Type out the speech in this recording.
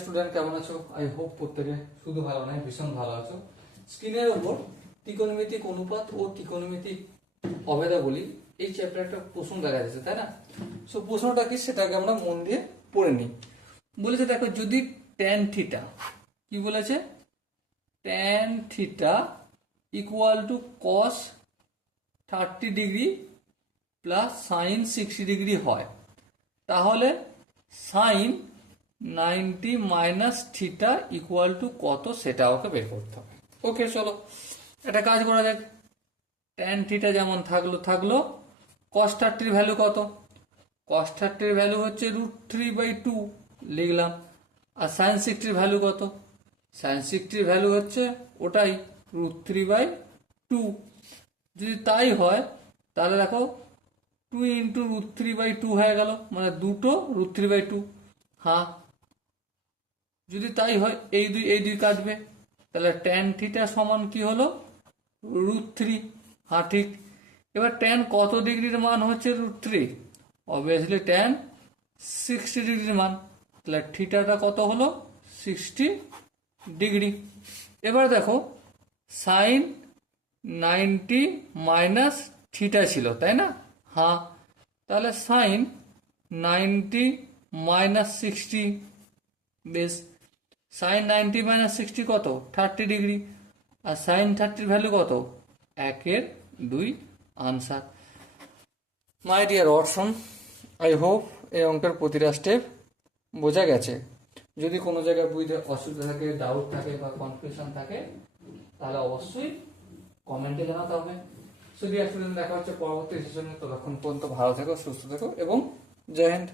Student কেমন আছো? I hope প্রত্যেকে শুধু ভালো নয় ভীষণ ভালো আছো। স্ক্রিনের উপর ত্রিকোণমিতিক অনুপাত ও ত্রিকোণমিতিক অভেদাবলী এই চ্যাপ্টার একটা প্রশ্ন দেখা যাচ্ছে, তাই না? সো প্রশ্নটা কি সেটাকে আমরা মন দিয়ে পড়ে নিই। বলেছে দেখো, যদি ট্যান থিটা, কি বলেছে, tan theta equal to cos 30 degree plus sine 60 degree হয়, তাহলে sine 90 minus theta equal to কত সেটা ওকে বের করতে হবে। ওকে, চলো একটা কাজ করা যাক। ট্যান থিটা যেমন থাকলো কস 30 ভ্যালু কত? কস 30 ভ্যালু হচ্ছে √3/2 লিখলাম। আর সাইন 60 ভ্যালু কত? সাইন 60 ভ্যালু হচ্ছে ওটাই √3/2। যদি তাই হয় তাহলে দেখো 2 ইন্টু √3/2 হয়ে গেল, মানে দুটো √3/2। হ্যাঁ, যদি তাই হয় এই দুই কাটবে, তাহলে ট্যান থিটা সমান কি হলো? √3। হ্যাঁ ঠিক। এবার ট্যান কত ডিগ্রির মান হচ্ছে √3? অবভিয়াসলি ট্যান 60 ডিগ্রির মান, তাহলে থিটাটা কত হলো? 60 ডিগ্রি। এবার দেখো সাইন 90 মাইনাস থিটা ছিল, তাই না? হ্যাঁ, তাহলে সাইন 90 মাইনাস 60, বেশ। সাইন 90 মাইনাস 60 কত? 30 ডিগ্রি। আর সাইন 30 ভ্যালু কত? 1/2 answer. My dear Orson, I hope এই অঙ্কের প্রতিটা স্টেপ বোঝা গেছে। যদি কোনো জায়গায় বুঝতে অসুবিধা থাকে, ডাউট থাকে বা কনফিউশন থাকে, তাহলে অবশ্যই কমেন্টে জানাতে হবে। শুধু স্টুডেন্ট দেখা হচ্ছে পরবর্তী সেশনে। ততক্ষণ পর্যন্ত ভালো থেকো, সুস্থ থেকো এবং জয় হিন্দ।